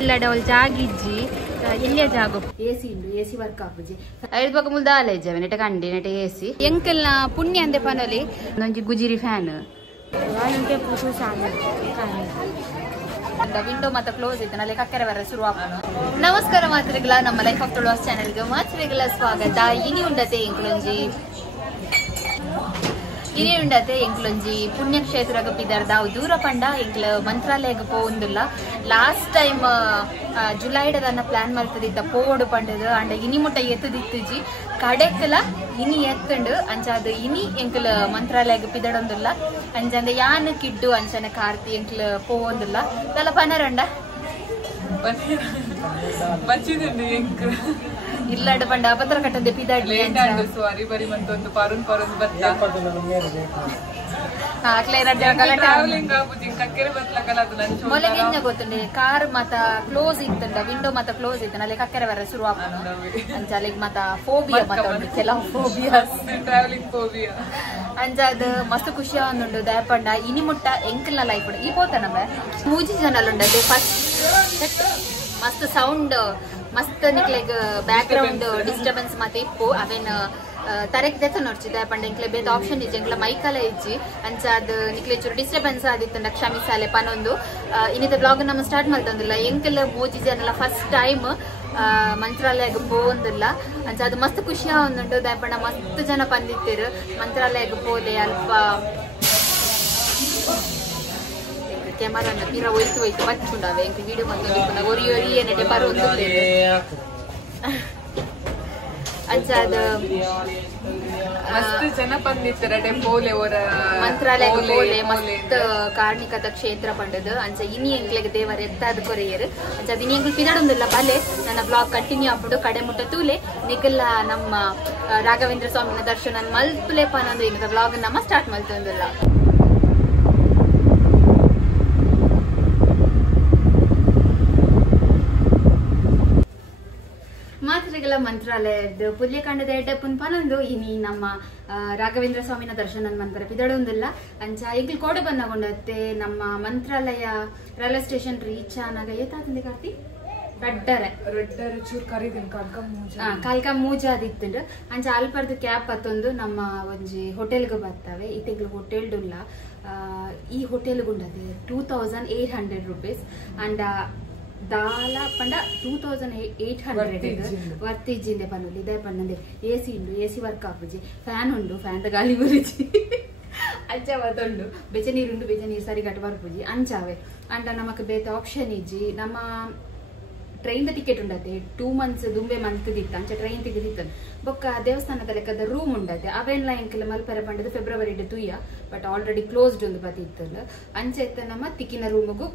ಇಲ್ಲಡೆ ಅವಳು ಜಾಗಿಜ್ಜಿ ಇಲ್ಲೇ ಜಾಗು ಎಸಿ ಉಂಡು ಎಸಿ ವರ್ಕ್ ಆಪುಜಿ ಐದು ಪಕ್ಕ ಮುಲ್ದ ಆಲೇಜವೆ ನೆಟ ಕಂಡಿ ನೆಟ ಎಸಿ ಎಂಕಲ್ನ ಪುಣ್ಯ ಅಂದೆ ಪನಲಿ ಒಂಜಿ ಗುಜಿರಿ ಫ್ಯಾನ್ ವಿಂಡೋ ಮತ್ತೆ ಕ್ಲೋಸ್ ಐತೆ ನಲ್ಲಿ ಕಕ್ಕರೆ ಬರ ಶುರು ಆಗೋಣ. ನಮಸ್ಕಾರ ಮಾತ್ರಿಗಳ ನಮ್ಮ ಲೈಫ್ ಆಫ್ ತುಳುವಾಸ್ ಚಾನೆಲ್ಗೆ ಮಾತ್ರಿಗಳ ಸ್ವಾಗತ. ಇನಿ ಉಂಡತೆ ಎಂಕ್ಲೊಂಜಿ ಪುಣ್ಯಕ್ಷೇತ್ರಗ ಪಿದರ್ ದಾವು ದೂರ ಪಂಡ ಎಂಕ್ಲ ಮಂತ್ರಾಲಯಗ ಪೋವುಂದುಲ್ಲ. ಲಾಸ್ಟ್ ಟೈಮ್ ಜುಲೈಡದನ್ನ ಪ್ಲಾನ್ ಮಾಡ್ತದಿದ್ದ ಪೋವಡು ಪಂಡದು ಅಂಡ ಇನಿ ಮುಟ್ಟ ಎತ್ತದಿತ್ತುಜಿ ಕಡೆಕಲ ಇನಿ ಎತ್ತಂಡು ಅಂಚಾದ ಇನಿ ಎಂಕ್ಲ ಮಂತ್ರಾಲಯಗ ಪಿದಡೊಂದುಲ್ಲ ಅಂಚಂದ ಯಾನ್ ಕಿಡ್ಡು ಅಂಚನೆ ಕಾರ್ತಿ ಎಂಕ್ಲ ಪೋವೊಂದುಲ್ಲ ದಲ ಪನರಂಡ ಇಲ್ಲಡ ಪಂಡ ಪತ್ರ ಕಟ್ಟದೆ ಪಿದಾಡ್ಲಿ ಸಾರಿ ಬರಿ ಮಂತೊಂದು ಪರುನ್ ಬತ್ತ ಮೊಲೆಗೆಂಜ ಗೊತ್ತುಂಡೆ ಕಾರ್ ಮತ್ತ ಕ್ಲೋಸ್ ಇತ್ತಂಡ ವಿಂಡೋ ಮತ್ತ ಕ್ಲೋಸ್ ಇತ್ತು ನಲ್ಲಿ ಕಕ್ಕರೆ ಬರ ಶುರು ಆಗೋಣ ಅಂಚಾಲಿಗ್ ಮತ್ತ ಫೋಬಿಯಾ ಮತ್ತ ಉಂಡು ಕೆಲವು ಟ್ರಾವೆಲಿಂಗ್ ಫೋಬಿಯಾ ಅಂಚಾದ ಮಸ್ತ್ ಖುಷಿ ಆವೊಂದುಂಡು ದಯಪಂಡ ಇನಿ ಮುಟ್ಟ ಎಂಕಲ್ನ ಲೈಫ್ ಈ ಪೋತನವ ಮೂಜಿ ಜನಲ್ ಉಂಡದೆ ಫಸ್ಟ್ ಮಸ್ತ್ ಸೌಂಡ್ ಮಸ್ತ್ ನಿಕ್ಲೆಗ್ ಬ್ಯಾಕ್ ಗ್ರೌಂಡ್ ಡಿಸ್ಟರ್ಬೆನ್ಸ್ ಮತ್ತೆ ಇಪ್ಪು ಅವೇನ್ ತರೆಕ್ ದೆತ್ತ ನೋಡ್ಚಿದ ಪಂಡ ಎಂಕ್ಲೆ ಬೇತ ಆಪ್ಷನ್ ಇಜ್ಜಿ ಎಂಕ್ಲ ಮೈಕಲ ಇಜ್ಜಿ ಅಂಚಾದ್ ನಿಕ್ಲೆ ಚೂರು ಡಿಸ್ಟರ್ಬೆನ್ಸ್ ಆದಿತ್ತಂಡ ಕ್ಷಮಿಸಾಲೆ ಪನೊಂದು ಇನ್ನಿತ ಬ್ಲಾಗ್ ನಮ್ಮ ಸ್ಟಾರ್ಟ್ ಮಾಡ್ತಂದಿಲ್ಲ ಎಂಕೆಲ್ಲ ಮೂಜಿ ಜನಲ್ಲ ಫಸ್ಟ್ ಟೈಮ್ ಮಂತ್ರಾಲಯಗ ಪೋವೊಂದಿಲ್ಲ ಅಂಚಾದ್ ಮಸ್ತ್ ಖುಷಿ ಆವೊಂದುಂಡು ದಯಪಂಡ ಮಸ್ತ್ ಜನ ಪಂದಿತ್ತೇರು ಮಂತ್ರಾಲಯಗ ಪೋಲೆ ಅಲ್ಪ ಕ್ಯಾಮರಾನ ತೀರಾ ಒಯ್ತು ಬಚ್ಚಿಕೊಂಡಾವೆ ಎಂಕ್ ವಿಡಿಯೋ ಬಂದು ಒರಿ ಏನಟೆ ಬರೋದು ಅಂಚಾದ ಮಸ್ತ್ ಜನ ಬಂದಿತ್ತರ ಟೆಂಪೋಲೆ ಅವರ ಮಂತ್ರಾಲಯ ಪೋಲೆ ಮಸ್ತ್ ಕಾರ್ಣಿಕತ ಕ್ಷೇತ್ರ ಪಂಡದು ಅಂಚ ಇನಿ ಎಂಕ್ಲೆಗ್ ದೇವರ ಎತ್ತಾದ ಕೊರೆಯರು ಅಂಚಾದ ಇನಿ ಎಂಕ್ಲು ಪಿದಾಡೊಂದಿಲ್ಲ ಬಲೆ ನನ್ನ ಬ್ಲಾಗ್ ಕಂಟಿನ್ಯೂ ಆಪುಡು ಕಡೆ ಮುಟ್ಟ ತೂಲೆ ನಿಗಲ್ಲ ನಮ್ಮ ರಾಘವೇಂದ್ರ ಸ್ವಾಮಿನ ದರ್ಶನ ಮಲ್ಪುಲೆ ಪನೊಂದು ಈಗ ಬ್ಲಾಗ್ ನಮ್ಮ ಸ್ಟಾರ್ಟ್ ಮಲ್ತೊಂದಿಲ್ಲ. ಮಾತ್ರೆಗಳ ಮಂತ್ರಾಲಯದ ಪುಲ್ಯಕಾಂಡದ ಎಡ್ಡಪ್ಪನ್ ಪನೊಂದು ಇನಿ ನಮ್ಮ ರಾಘವೇಂದ್ರ ಸ್ವಾಮಿನ ದರ್ಶನ ಮಂತ್ರ ಪಿದಡೊಂದಿಲ್ಲ ಅಂಚ ಈಗಲ್ ಕೋಡೆ ಬಂದಾಗೊಂಡತ್ತೆ ನಮ್ಮ ಮಂತ್ರಾಲಯ ರೈಲ್ವೆ ಸ್ಟೇಷನ್ ರೀಚ್ ಆನಾಗ ಏತಾತಂದೆ ಕಾರ್ತಿ ರಡ್ಡರೆ ಚೂರ್ ಕರೀದಿನ್ ಕಾಲ್ಕ ಮೂಜ ಆದಿತ್ತಂಡು ಅಂಚ ಅಲ್ಪರ್ದು ಕ್ಯಾಬ್ ಪತ್ತೊಂದು ನಮ್ಮ ಒಂಜಿ ಹೋಟೆಲ್ಗೆ ಬರ್ತವೆ ಇತ್ತಿಗ್ಲು ಹೋಟೆಲ್ಡುಲ್ಲ ಈ ಹೋಟೆಲ್ಗುಂಡದೆ 2800 ರೂಪೀಸ್ ಅಂಡ್ ದಾಲ ಪಂಡ 2800 ವರ್ತಿಜ್ಜಿಂದೆ ಪನ್ನುಲಿ ಇದೇ ಪನ್ನಂದೆ ಎಸಿ ಉಂಡು ಎಸಿ ವರ್ಕ್ ಆಪುಜಿ ಫ್ಯಾನ್ ಉಂಡು ಫ್ಯಾನ್ ಗಾಳಿ ಬರುಜಿ ಅಂಚ ಬತ್ತುಂಡು ಬೆಚ್ಚ ನೀರುಂಡು ಬೆಚ್ಚ ನೀರು ಸರಿ ಗಟ್ಟು ಬರ್ಪುಜಿ ಅಂಚಾವೆ ಅಂಡ ನಮಕ್ ಬೇತ ಆಪ್ಷನ್ ಇಜ್ಜಿ ನಮ್ಮ ಟ್ರೈನ್ ಟಿಕೆಟ್ ಉಂಡತೆ 2 ಮಂತ್ಸ್ ದುಂಬೆ ಮಂತ್ ದಿತ್ತ ಅಂಚ ಟ್ರೈನ್ ತೆಗೆದಿತ್ತ ಬೊಕ್ಕ ದೇವಸ್ಥಾನದ ಲೆಕ್ಕದ ರೂಮ್ ಉಂಡತೆ ಅವೆಲ್ಲ ಎಂಕೆಲ್ಲ ಮಲ್ಪೆರೆ ಪಂಡದು ಫೆಬ್ರವರಿ ತುಯ್ಯ ಬಟ್ ಆಲ್ರೆಡಿ ಕ್ಲೋಸ್ಡ್ ಒಂದು ಬತ್ತಿತ್ತಲ್ಲ ಅಂಚ ಎತ್ತ ನಮ್ಮ ತಿಕ್ಕಿನ ರೂಮಗು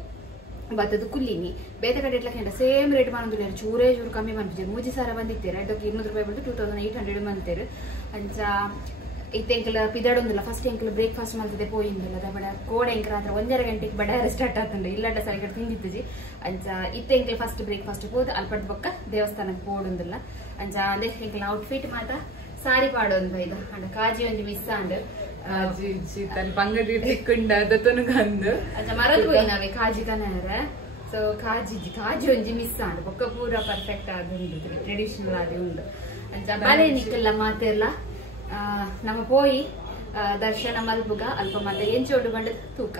ಬತ್ತದು ಕುಲ್ಲಿನಿ ಬೇತ ಕಡೆ ಇಟ್ಲಕ್ಕೆ ಸೇಮ್ ರೇಟ್ ಬಂದು ಚೂರೇ ಚೂರು ಕಮ್ಮಿ ಬಂದಿದ್ದೀರಿ ಮೂಜಿ ಸಾರ ಬಂದಿತ್ತೇರೆ ಅದಕ್ಕೆ 200 ರೂಪಾಯಿ ಬಂದು 2800 ಬಂತೇರು ಅಂಚ ಇತ್ತೆಂಕಲ ಪಿದಾಡೊಂದಿಲ್ಲ ಫಸ್ಟ್ ಎಂಕಲ್ ಬ್ರೇಕ್ಫಾಸ್ಟ್ ಮಾಡ್ತದೆ ಪೋಯಿಂದಿಲ್ಲ ಬಡ ಕೋಡೆ ಎಂಕರ ಹತ್ರ 1.5 ಗಂಟೆಗೆ ಬಡ ಸ್ಟಾರ್ಟ್ ಆಗ್ತಂಡ ಇಲ್ಲಟ ಸರಿ ಕಡೆ ತಿಂದಿತ್ತಜಿ ಅಂಚ ಇತ್ತೆಂಕಲ್ ಫಸ್ಟ್ ಬ್ರೇಕ್ಫಾಸ್ಟ್ ಹೋದ್ ಅಲ್ಪದ ಪಕ್ಕ ದೇವಸ್ಥಾನಕ್ಕೆ ಪೋಡೊಂದಿಲ್ಲ ಅಂಚ ಅದೇ ಎಂಕಲ್ ಔಟ್ಫಿಟ್ ಮಾತ್ರ ಸಾರಿ ಪಾಡೊಂದು ಇದು ಅಂಡ ಕಾಜಿ ಒಂಜಿ ಮಿಸ್ ಅಂಡ್ ಬಂಗಡಿ ತಿಕ್ಕೊಂಡ ಅದೊಂದು ಅಂಚ ಮರದ್ ಹೋಯಿನಾವೆ ಕಾಜಿ ಕನರ ಸೊ ಕಾಜಿ ಒಂಜಿ ಮಿಸ್ ಅಂಡ್ ಬೊಕ್ಕ ಪೂರ ಪರ್ಫೆಕ್ಟ್ ಆದುಂಡು ಟ್ರೆಡಿಷನಲ್ ಆದಿ ಉಂಡು ಅಂಚ ಬಾಳೆ ನಿಕ್ಕಲ್ಲ ಮಾತೆಲ್ಲ ನಮ್ಮ ಪೋಯಿ ದರ್ಶನ ಮಲ್ಪುಗ ಅಲ್ಪ ಮತ್ತೆ ಎಂಚೋಡು ಬಂಡ ತೂಕ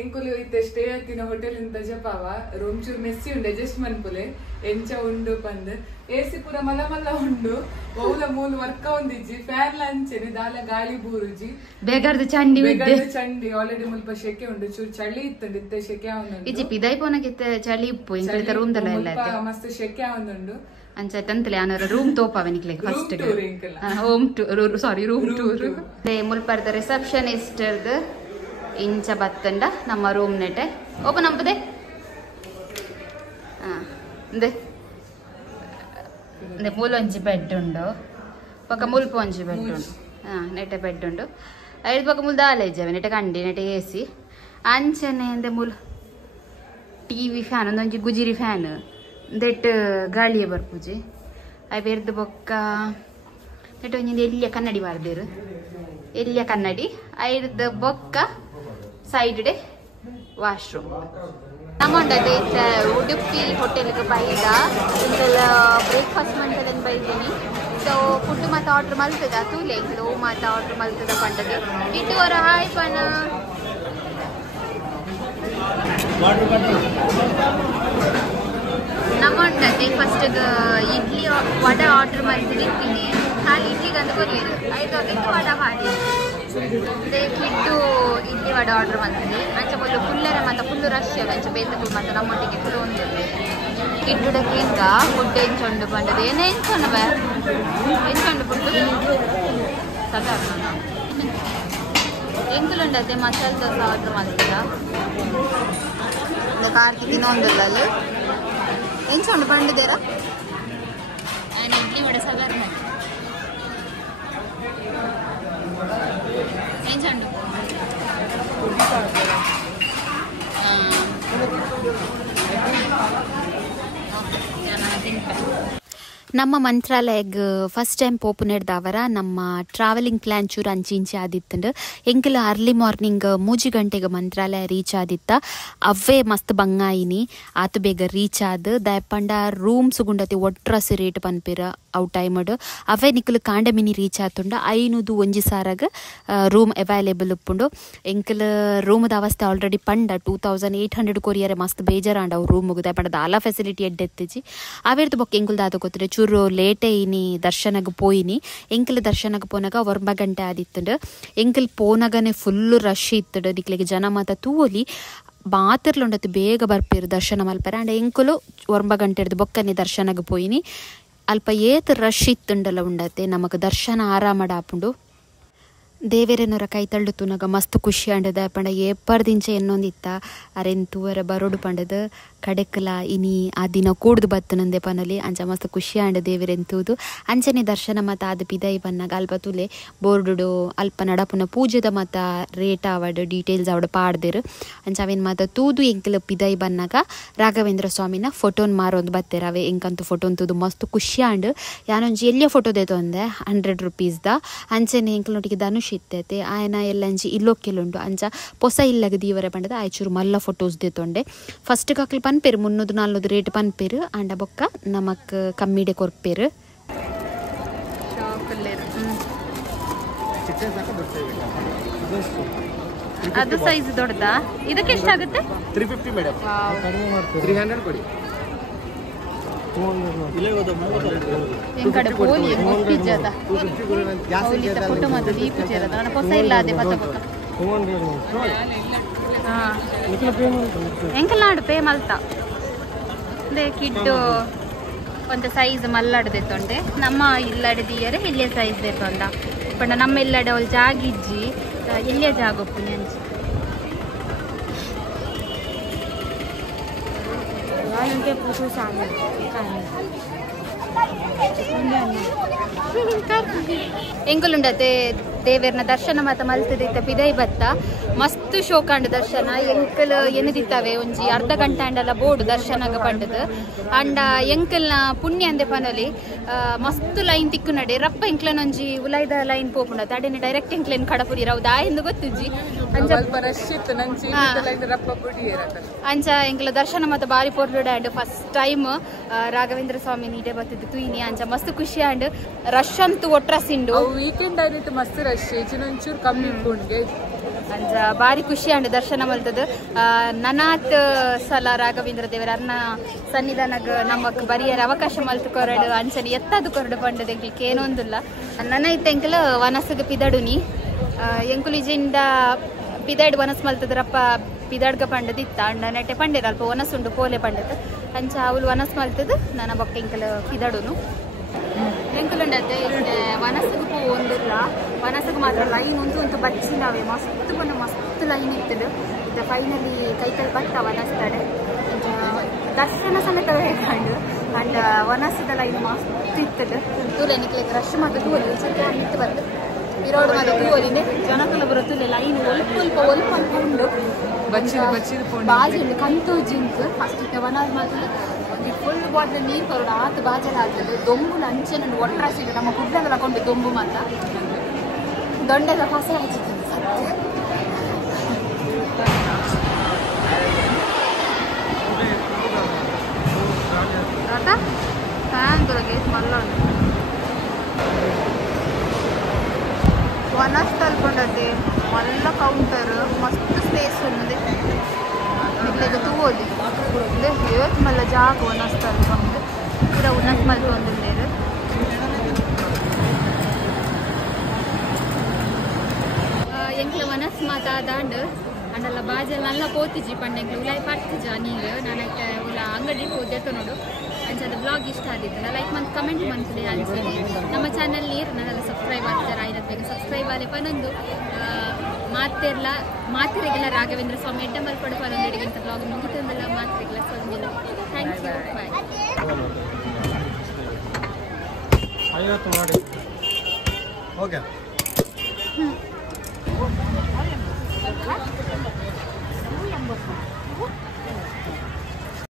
ಎಂಕುಲು ಇತ್ತೆ ಸ್ಟೇ ಆತಿನ ಹೋಟೆಲ್ ಇಂದ ಜಪಾವ ರೂಮ್ ಚೂರ್ ಮೆಸ್ಸಿ ಉಂಡು ಅಡ್ಜಸ್ಟ್ ಮನ್ಪುಲೆ ಎಂಚ ಉಂಡು ಪಂದ್ ಎಸಿ ಪೂರ ಮಲ್ಲ ಉಂಡು ಮೌಲ ಮೂಲು ವರ್ಕ ಒಂದಿಜ್ಜಿ ಫ್ಯಾನ್ ಲಂಚೆನೆ ದಾಲ ಗಾಳಿ ಬೂರುಜಿ ಬೇಗರ್ದು ಚಂಡಿ ಆಲ್ರೆಡಿ ಮುಲ್ಪ ಶೆಕೆ ಉಂಡು ಚೂರ್ ಚಳಿ ಇತ್ತಂಡು ಇತ್ತೆ ಶೆಕೆ ಆವೊಂದುಂಡು ಇಜ್ಜಿ ಪಿದೈ ಪೋನಗಿತ್ತೆ ಚಳಿ ಇಪ್ಪು ಇಂಕಲಿತ ರೂಮ್ ದಲ್ಲ ಎಲ್ಲ ಮಸ್ತ್ ಶೆಕೆ ಆವೊಂದುಂಡು ಅಂಚ ತಂತಲೆ ಆನರ ರೂಮ್ ತೋಪಾವೆ ನಿಕ್ಲೆ ಫಸ್ಟ್ ಹೋಮ್ ಟೂರ್ ಸಾರಿ ರೂಮ್ ಟೂರ್ ಮುಲ್ಪರ್ದ ರಿಸೆಪ್ಷನಿಸ್ಟ್ ಇಂಚ ಬತ್ತಂಡ ನಮ್ಮ ರೂಮ್ ನೆಟೆ ಓಪನ್ ಅಂಪದೆ ಮೂಲೊಂಜಿ ಬೆಡ್ ಉಂಡು ಪಕ್ಕ ಮುಲ್ಪ ಒಂಜಿ ಬೆಡ್ ಉಂಡು ನೆಟೆ ಬೆಡ್ ಉಂಡು ಐದು ಪಕ್ಕ ಮುಲ್ ದಾಲೇಜವೆ ನೆಟೆ ಕಂಡಿ ನೆಟೆ ಎಸಿ ಅಂಚನೆ ಅಂದೆ ಮುಲ್ ಟಿವಿ ಫ್ಯಾನ್ ಒಂದೊಂಜಿ ಗುಜಿರಿ ಫ್ಯಾನ್ ದೆಟ್ ಗಾಳಿಯೇ ಬರ್ಪುಜಿ ಅವು ಬೆರ್ದು ಬೊಕ್ಕ ನೆಟ್ ಒಂಜಿಂದ ಎಲ್ಲಿಯ ಕನ್ನಡಿ ಬಾರ್ದೇರು ಎಲ್ಲಿಯ ಕನ್ನಡಿ ಐದು ಬೊಕ್ಕ ಸೈಡ್ ವಾಶ್ರೂಮ್ ನಮ್ಮೊಂಡದೆ ಉಡುಪಿ ಹೋಟೆಲ್ಗೆ ಬೈದ ಇಂದೆಲ್ಲ ಬ್ರೇಕ್ಫಾಸ್ಟ್ ಮಂಟದಲ್ಲಿ ಬೈತೀನಿ. ಸೊ ಫುಡ್ ಮತ್ತು ಆರ್ಡ್ರ್ ಮಲ್ತದ ತೂಲೆ ಇಂದು ಮತ್ತು ಆರ್ಡ್ರ್ ಮಲ್ತದ ಪಂಡದೆ ಇಟ್ಟು ಅವರ ಹಾಯ್ ಪಣ ನಮ್ಮೊಂಡದೆ ಫಸ್ಟ್ ಇಡ್ಲಿ ವಡೆ ಆರ್ಡ್ರ್ ಮಲ್ತಿದ್ದೀನಿ. ಖಾಲಿ ಇಡ್ಲಿಗೆ ಅಂತ ಕೊಡ್ಲಿಲ್ಲ 5 ವಡೆ ಮಾಡಿ ಕಿಡ್ಡು ಇಡ್ಲಿ ವಡೆ ಆರ್ಡ್ರ್ ಮಾಡ್ತೀನಿ. ಅಂಚೆ ಮೊದಲು ಫುಲ್ಲರ ಮತ್ತು ಫುಲ್ಲು ರಶ್ ಅಂಚೆ ಬೇತಗಳು ಮತ್ತು ನಮ್ಮೊಟ್ಟಿಗೆ ಫುಲ್ ಒಂದು ಕಿಡ್ಡುಡಕ್ಕೆ ಇಂಕ ಫುಡ್ ಎಂಚೊಂಡು ಬಂಡದು ಏನೇ ಎಂಚೊಂಡು ಎಂಚೊಂಡು ಫುಡ್ಡು ಸಾಧಾರಣ ಎಂಕುಲುಂಡತ್ತೆ ಮಸಾಲೆ ದೋಸೆ ಆರ್ಡ್ರ್ ಮಾಡ್ತೀರಾ ಕಾರ್ತಿ ತಿನ್ನೊಂದಿಲ್ಲ ಅಲ್ಲಿ ಎಂಚೊಂಡು ಬಂಡಿದ್ದೀರ ಆ್ಯಂಡ್ ಇಡ್ಲಿ ವಡೆ ಸಾಧಾರಣ ಎಂಚೊಂಡು ನಮ್ಮ ಮಂತ್ರಾಲಯಗೆ ಫಸ್ಟ್ ಟೈಮ್ ಪೋಪು ನಡೆದವರ ನಮ್ಮ ಟ್ರಾವೆಲಿಂಗ್ ಪ್ಲ್ಯಾನ್ ಚೂರು ಅಂಚಿ ಆದಿತ್ತಂಡು ಎಂಕಲ್ ಅರ್ಲಿ ಮಾರ್ನಿಂಗ್ 3 ಗಂಟೆಗೆ ಮಂತ್ರಾಲಯ ರೀಚ್ ಆದಿತ್ತ. ಅವೇ ಮಸ್ತ್ ಬಂಗಾಯಿನಿ ಆತು ಬೇಗ ರೀಚ್ ಆದ ದಯಪಂಡ ರೂಮ್ಸ್ ಗುಂಡತಿ ಒಟ್ರಸಿ ರೇಟ್ ಪನ್ಪಿರ ಅವು ಟೈಮಡು ಅವೇ ನಿಕ್ಕಲು ಕಾಂಡಮಿನಿ ರೀಚ್ ಆತುಂಡ 501 ರೂಮ್ ಅವೈಲೇಬಲ್ ಉಪ್ಪುಂಡು. ಎಂಕಲ್ ರೂಮದ ಅವಸ್ಥೆ ಆಲ್ರೆಡಿ ಪಂಡ 2800 ಕೊರಿಯರೆ ಮಸ್ತ್ ಬೇಜಾರಾಂಡ ಅವು ರೂಮ್ಗೆ ದಯಪಂಡ ದಾಲ ಫೆಸಿಲಿಟಿ ಎಡ್ಡೆತ್ತಿಜಿ ಅವೇರ್ದು ಬೊಕ್ಕ ಎಂಕಲ್ ದಾದ ಗೊತ್ತಿರ ಚೂರು ಲೇಟೇ ಇನಿ ದರ್ಶನಕ್ಕೆ ಪೋಯಿನಿ. ಎಂಕಲ್ ದರ್ಶನಕ್ಕೆ ಪೋನಾಗ 9 ಗಂಟೆ ಆದಿತ್ತಂಡು. ಎಂಕಲ್ ಪೋನಾಗನೆ ಫುಲ್ಲು ರಶ್ ಇತ್ತಡು ನಿಕ್ಲಿಗೆ ಜನ ಮಾತ ತೂವಲಿ ಬಾತಿರ್ಲುಂಡತ್ತು ಬೇಗ ಬರ್ಪೇರು ದರ್ಶನ ಮಲ್ಪರ ಅಂಡ್ ಎಂಕುಲು 9 ಗಂಟೆ ಹಿಡ್ದು ಬೊಕ್ಕನೆ ದರ್ಶನಕ್ಕೆ ಪೋಯಿನಿ. ಅಲ್ಪ ಏತ್ ರಶ್ ಇತ್ತುಂಡಲ್ಲ ಉಂಡತ್ತೆ ನಮಗೆ ದರ್ಶನ ಆರಾಮಡ ಆಪುಂಡು. ದೇವೇರೇನವರ ಕೈ ತಳ್ಳು ತುನಗ ಮಸ್ತ್ ಖುಷಿ ಅಂಡದ ಪಂಡ ಏಪರ್ದಿಂಚೆ ಎನ್ನೊಂದಿತ್ತ ಅರೆಂತೂವರ ಬರೋಡು ಪಂಡದ ಕಡೆಕ್ಕಲ ಇನಿ ಆ ದಿನ ಕೂಡ್ದು ಬತ್ತನಂದೆ ಪನಲಿ ಅಂಚ ಮಸ್ತ್ ಖುಷಿ ಅಂಡ ದೇವರೆಂತೂದು ಅಂಚನೆ ದರ್ಶನ ಮತ್ತು ಆದ ಪಿದೈ ಬನ್ನಾಗ ಅಲ್ಪ ತುಲೆ ಬೋರ್ಡು ಅಲ್ಪ ನಡಪುನ ಪೂಜೆದ ಮತ್ತು ರೇಟ್ ಅವಡ್ ಡೀಟೇಲ್ಸ್ ಅವಡ್ ಪಾಡ್ದೇರು ಅಂಚ ಅವೇನು ಮಾತ ತೂದು ಎಂಕಲ ಪಿದೈ ಬನ್ನಾಗ ರಾಘವೇಂದ್ರ ಸ್ವಾಮಿನ ಫೋಟೋನ್ ಮಾರೊಂದು ಬತ್ತೇರ ಅವೇ ಎಂಕಂತೂ ಫೋಟೋನ್ ತೂದು ಮಸ್ತ್ ಖುಷಿ ಅಂಡ್ ಯಾನೊಂಜಿ ಎಲ್ಲಿಯ ಫೋಟೋ ದೇತೊಂದೆ 100 ರೂಪೀಸ್ದ ಅಂಚನೆ ಎಂಕಲೊಟ್ಟಿಗೆ ಧನುಷ್ ಇತ್ತೈತೆ ಆಯನ ಎಲ್ಲಂಜಿ ಇಲ್ಲೊಕ್ಕೆಲ್ಲುಂಡು ಅಂಚ ಪೊಸ ಇಲ್ಲಗ ದೀವರ ಪಂಡದ ಆಯ್ಚೂರು ಮಲ್ಲ ಫೋಟೋಸ್ ದೇತೊಂಡೆ ಫಸ್ಟ್ ಕಾಕ್ಲಿ ಪನ್ಪೇರು 300-400 ರೇಟ್ ಪನ್ಪೇರು ಅಂಡ ಬೊಕ್ಕ ನಮಕ್ ಕಮ್ಮಿಡೆ ಕೊರ್ಪೇರು. ಅದು ಸೈಜ್ ದೊಡ್ಡದಾ? ಇದಕ್ಕೆ ಎಷ್ಟಾಗುತ್ತೆ? 350 ಮೇಡಮ್. 300 ಕೊಡಿ. ಎಂಕಡೆ ಪೋಲಿ ಪಿಜ್ಜಾದ ಪೋಲಿತ ಫೋಟೋ ಮಾತ್ರ ದೀಪ ಚೇರದ ನಾನು ಹೊಸ ಇಲ್ಲ ಅದೇ ಪತ್ತ ಪಕ್ಕ ಎಂಕಲ್ಲಾಡು ಪೇ ಮಲ್ತಾ ಅದೇ ಕಿಡ್ಡು ಒಂದು ಸೈಜ್ ಮಲ್ಲಾಡ್ದೆತ್ತೊಂಡೆ ನಮ್ಮ ಇಲ್ಲಡಿದಿಯರೆ ಇಲ್ಲೇ ಸೈಜ್ ದೇತೊಂಡ ಪಂಡ ನಮ್ಮ ಇಲ್ಲಡೆ ಅವಳು ಜಾಗಿಜ್ಜಿ ಇಲ್ಲೇ ಜಾಗ ಒಪ್ಪುನಿ ಅಂಚಿ पूछो सामने ಎಂಕುಲುಂಡತೆ ದೇವೇರ್ನ ದರ್ಶನ ಮಾತ ಮಲ್ತದಿತ್ತ ಪಿದೈ ಬತ್ತ ಮಸ್ತ್ ಶೋಕಾಂಡ ದರ್ಶನ ಎಂಕಲ್ ಎನ್ನದಿತ್ತವೆ ಒಂಜಿ ಅರ್ಧ ಗಂಟೆ ಅಂಡಲ ಬೋರ್ಡು ದರ್ಶನಗ ಪಂಡದು ಅಂಡ ಎಂಕಲ್ನ ಪುಣ್ಯ ಅಂದೆ ಪನಲಿ ಮಸ್ತ್ ಲೈನ್ ತಿಕ್ಕು ನಡೆ ರಪ್ಪ ಎಂಕ್ಲನೊಂಜಿ ಉಲೈದ ಲೈನ್ ಪೋಪುಂಡತ ಅಡೆನೆ ಡೈರೆಕ್ಟ್ ಎಂಕ್ಲೇನ್ ಕಡಪುರಿ ರೌದ ಎಂದು ಗೊತ್ತಿಜ್ಜಿ ಅಂಚ ಎಂಕಲ ದರ್ಶನ ಮಾತ ಬಾರಿ ಪೊರ್ಲುಡ ಅಂಡ್ ಫಸ್ಟ್ ಟೈಮ್ ರಾಘವೇಂದ್ರ ಸ್ವಾಮಿ ನೀಡೆ ಬತ್ತಿದ್ದು ತುಯಿನಿ ಅಂಚ ಮಸ್ತ್ ಖುಷಿ ಅಂಡ್ ರಶ್ ಅಂತೂ ಒಟ್ರಸಿಂಡು ವೀಕೆಂಡ್ ಆಯ್ತು ಮಸ್ತ್ ರಶ್ ಒಂಚೂರು ಕಮ್ಮಿ ಇಟ್ಕೊಂಡ್ಗೆ ಅಂಚ ಬಾರಿ ಖುಷಿ ಅಂಡ್ ದರ್ಶನ ಮಲ್ತದ ನನಾತ್ ಸಲ ರಾಘವೇಂದ್ರ ದೇವರ ಅರ್ನ ಸನ್ನಿಧಾನಗ ನಮಕ್ ಬರಿಯರ ಅವಕಾಶ ಮಲ್ತು ಕೊರಡು ಅಂಚನೆ ಎತ್ತದು ಕೊರಡು ಪಂಡದ ಎಂಕ್ಲಿಕ್ಕೆ ಏನೊಂದಿಲ್ಲ ನನ್ನ ಇತ್ತ ಎಂಕಲ್ ವನಸ್ಗ ಪಿದಡುನಿ ಎಂಕುಲಿಜಿಂದ ಪಿದಡ್ ವನಸ್ ಮಲ್ತದ್ರಪ್ಪ ಪಿದಡ್ಗ ಪಂಡದಿತ್ತ ಅಂಡ ನೆಟ್ಟೆ ಪಂಡೇರ ಅಲ್ಪ ವನಸ್ಸುಂಡು ಪೋಲೆ ಪಂಡದ ಅಂಚ ಅವಳು ವನಸ್ ಮಲ್ತದ ನನ್ನ ಬೊಕ್ಕ ಎಂಕಲ್ ಪಿದಡುನು ಎಂಕುಲುಂಡತೆ ವನಸ್ಸಿಗೆ ಪೋ ಒಂದಿಲ್ಲ ವನಸ್ಸಿಗೆ ಮಾತ್ರ ಲೈನ್ ಒಂದು ಬಚ್ಚಿಲ್ಲವೆ ಮಸ್ತ್ ಬಂದು ಮಸ್ತ್ ಲೈನ್ ಇರ್ತದೆ ಇದು ಫೈನಲಿ ಕೈ ಬತ್ತ ವನಸ್ತಡೆ ದರ್ಶನ ಸಮೇತ ಕಂಡು ಅಂಡ್ ವನಸ್ಸದ ಲೈನ್ ಮಸ್ತ್ ಇರ್ತದೆ ತೂಲೆ ನಿಕ್ಲಿಕ್ಕೆ ರಶ್ ಮಾತ್ರ ತೂಲಿ ಸ್ವಲ್ಪ ನಿಂತು ಬಂದು ಇರೋಡು ಮಾತ್ರ ತೂಲಿನೇ ಜನಕಲ ಬರುತ್ತಿಲ್ಲ ಲೈನ್ ಒಲ್ಪ ಉಂಡು ಬಾಜಿ ಉಂಡು ಕಂತು ಜಿಂಕ್ ಫಸ್ಟ್ ಇಟ್ಟ ವನ ಮಾತ್ರ ಫುಲ್ ಬಾಟ್ಲ ನೀರು ಕೊರಡು ಆತು ಬಾಜಲ ಆಗ್ತದೆ ದೊಂಬು ಅಂಚೆ ನನ್ನ ಒಟ್ರಾಸಿಗೆ ನಮ್ಮ ಗುಡ್ಡಗಳ ಕೊಂಡು ದೊಂಬು ಮಾತ್ರ ದೊಂಡದ ಹೊಸ ಹಚ್ಚಿತ್ತು ಕೌಂಟರ್ ಮಸ್ತ್ ಸ್ಪೇಸ್ ఉన్నది ಇಲ್ಲಿಗೆ ತೂವೋಲಿ ಏತ್ ಮಲ್ಲ ಜಾಗ ವನಸ್ತಾರೆ ಬಂದು ಪೂರ ಉನ್ನತ್ ಮಲ್ಪ ಒಂದಿಲ್ಲೇರು ಎಂಕ್ಲ ಮನಸ್ ಮಾತಾದಾಂಡ್ ಅಂಡಲ್ಲ ಬಾಜಲ್ ನಲ್ಲ ಪೋತಿಜಿ ಪಂಡೆಂಕ್ಲು ಉಲಾಯ್ ಪರ್ತಿಜ ನೀರು ನನಗೆ ಉಲ ಅಂಗಡಿ ಹೋದೆಟ್ಟು ನೋಡು ಅಂಚದ ಬ್ಲಾಗ್ ಇಷ್ಟ ಆಗಿದ್ದಲ್ಲ ಲೈಕ್ ಮತ್ತು ಕಮೆಂಟ್ ಮಾಡ್ತೀನಿ ಅನ್ಸೀನಿ ನಮ್ಮ ಚಾನಲ್ ನೀರು ನನ್ನೆಲ್ಲ ಸಬ್ಸ್ಕ್ರೈಬ್ ಆಗ್ತಾರೆ ಐನತ್ಬೇಕು subscribe Aale ಪನೊಂದು ಮಾತಿರೆಗೆಲ್ಲ Raghavendra Swami ಎಡ್ಡ ಮಲ್ಪಡು ಪನೊಂದೆಡೆಗಿಂತ blog ಮುಗಿತಂದಲ್ಲ ಮಾತಿರೆಗೆಲ್ಲ ಸೊಂದಿಲ್ಲ thank you bye 50 ಮಾಡಿ ಓಕೆ